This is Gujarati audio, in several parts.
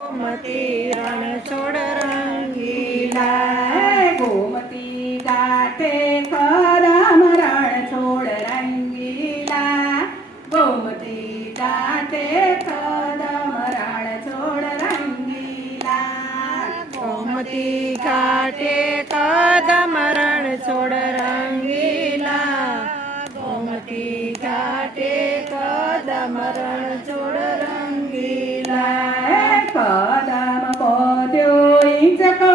ગોમતી રણ છોડ રંગીલા, ગોમતી ઘાટે કદમ રણ છોડ રંગીલા, ગોમતી ઘાટે કદમ રણ છોડ રંગીલા, ગોમતી ઘાટે કદમ રણ છોડ રંગીલા, ગોમતી ઘાટે કદમ રણ છોડ રંગીલા, કદમ પોદ્યો ઈંચકો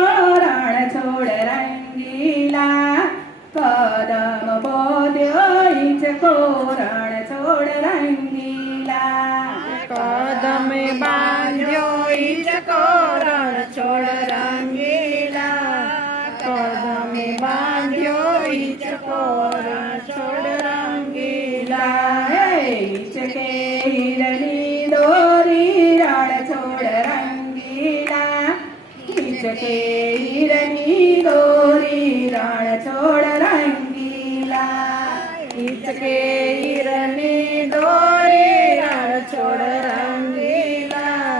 રણ છોડ રંગીલા, કદમ પોદ્યો ઈંચકો રણ છોડ રંગીલા, કદમે બાંધ્યો ઈચકો રણ છોડ રંગીલા, કદમે બાંધ્યો ઈચકો રણ છોડ રંગીલા, ઈચકે હિરની દોરી રણ છોડ રંગીલા, ઈચકે હિરની દોરી રણ છોડ રંગીલા, ઈચકે હીરની દોરી રણ છોડ રંગીલા,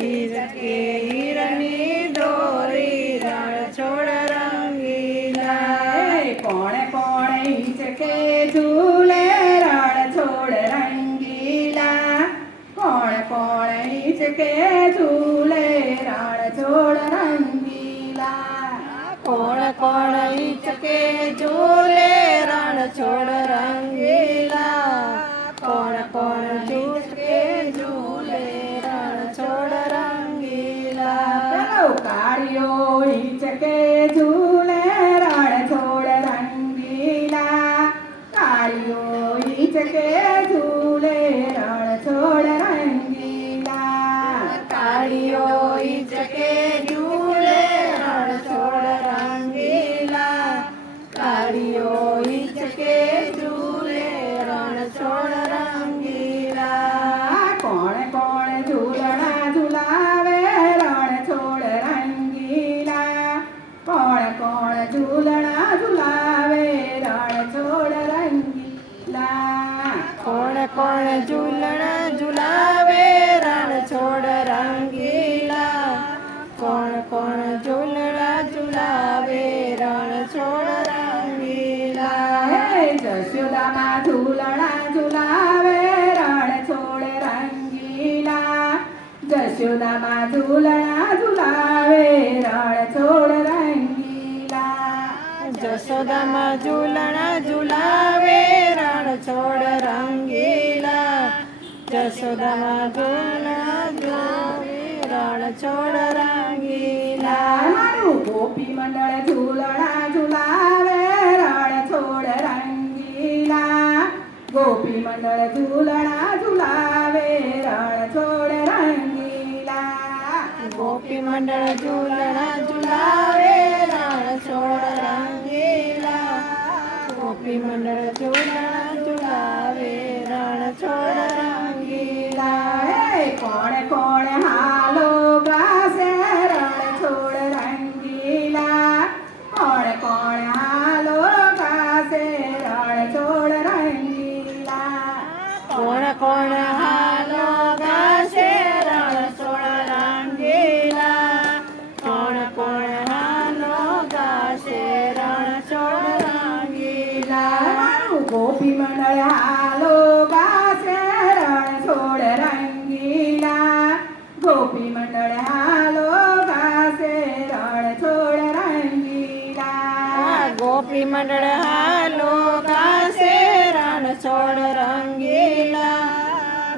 ઈચકે હીરની દોરી રણ છોડ રંગીલા, કોણે કોણે ઈચકે ઝૂલે રણ છોડ રંગીલા, કોણ કોણ ઈચકે ઝૂલે રણ છોડ રંગીલા, કોણ કોણ ઈચકે ઝૂલે રણ છોડ રંગીલા, કોણ કોણ ઈચકે ઝૂલે રણ છોડ રંગીલા, કાળિયો ઈચકે ઝૂલે રણ છોડ રંગીલા, કાળિયો ઈચકે ઝૂલે રણ છોડ રંગીલા, કાળિયો ઈચકે ઝૂલે રણ છોડ રંગીલા, કાળિયો ઈચકે ઝૂલે રણ છોડ રંગીલા, કોણ કોણ ઝૂલણા ઝુલાવે રણ છોડ રંગીલા, કોણ કોણ ઝૂલણા ઝુલાવે રણ છોડ રંગીલા, કોણ કોણ ઝૂલણા ઝુલાવે રણ છોડ રંગીલા, કોણ કોણ ઝૂલણા ઝુલાવે રણ છોડ રંગીલા, જશોદામાં ઝૂલણા ઝુલાવે રણ છોડ રંગીલા, જશોદામાં ઝૂલણા ઝુલાવે રણ છોડ રંગીલા, જશોદામાં ઝૂલણા ઝુલાવે રણ છોડ રંગીલા, જશોદામાં ઝૂલણા ઝુલાવે રણ છોડ રંગીલા, મારું ગોપી મંડળ ઝૂલણા ઝુલાવે રણ છોડ રંગીલા, ગોપી મંડળ ઝૂલણા ઝુલાવે રણ છોડ રંગીલા, ગોપી મંડળ ઝૂલણા ઝુલાવે રણ છોડ રંગીલા, ગોપી મંડળ ઝૂલણા ઝુલાવે રણ છોડ રંગીલા, કોણ કોણ હાલો ગાશે રણ છોડ રંગીલા, કોણ કોણ હાલો ગાશે રણ છોડ રંગીલા, કોણ કોણ હાલો ગાશે રણ છોડ રંગીલા, કોણ કોણ હાલો ગાશે રણ છોડ રંગીલા, મારું ગોપી મંડળ હાલો ગાશે રણ છોડ રંગીલા, ગોપી મંડળ હાલો ગાશે રણ છોડ રંગીલા, ગોપી મંડળ હાલો ગાશે રણ છોડ રંગીલા,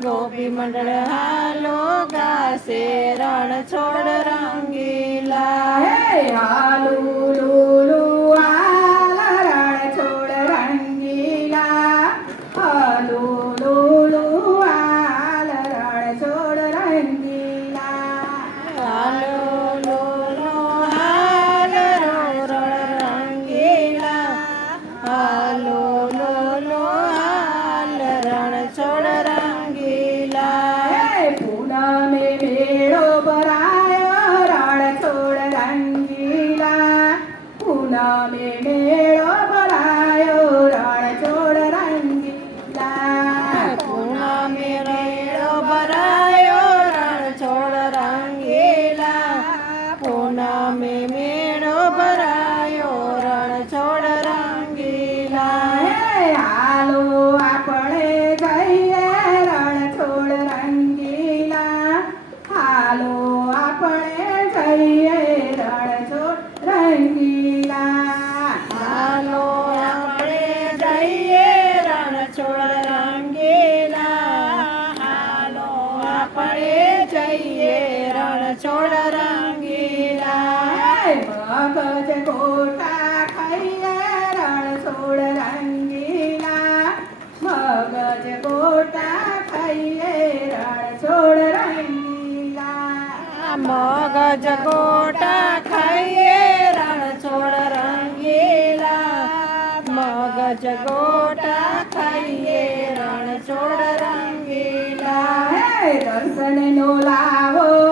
ગોપી મંડળ હાલો ગાશે રણ છોડ રંગીલા, હાલુ લુલુ હાલ રણ છોડ રંગીલા, હાલુ લુલુ હાલ રણ છોડ રંગીલા, હાલો લોલો હાલ રણ રંગીલા, હાલો લોલો હાલ રણ છોડ રંગીલા, પૂનમે મેળો ભરાયો રણ છોડ રંગીલા, છોડ રંગીલા મગજ ગોટા ખાઈએ રણ છોડ રંગીલા મગજ ગોટા ખાઈએ રણ છોડ રંગીલા મગજ ગોટા ખાઈએ રણ છોડ રંગીલા મગજ ગોટા ખાઈએ રણ છોડ રંગીલા દર્શન નો લાવો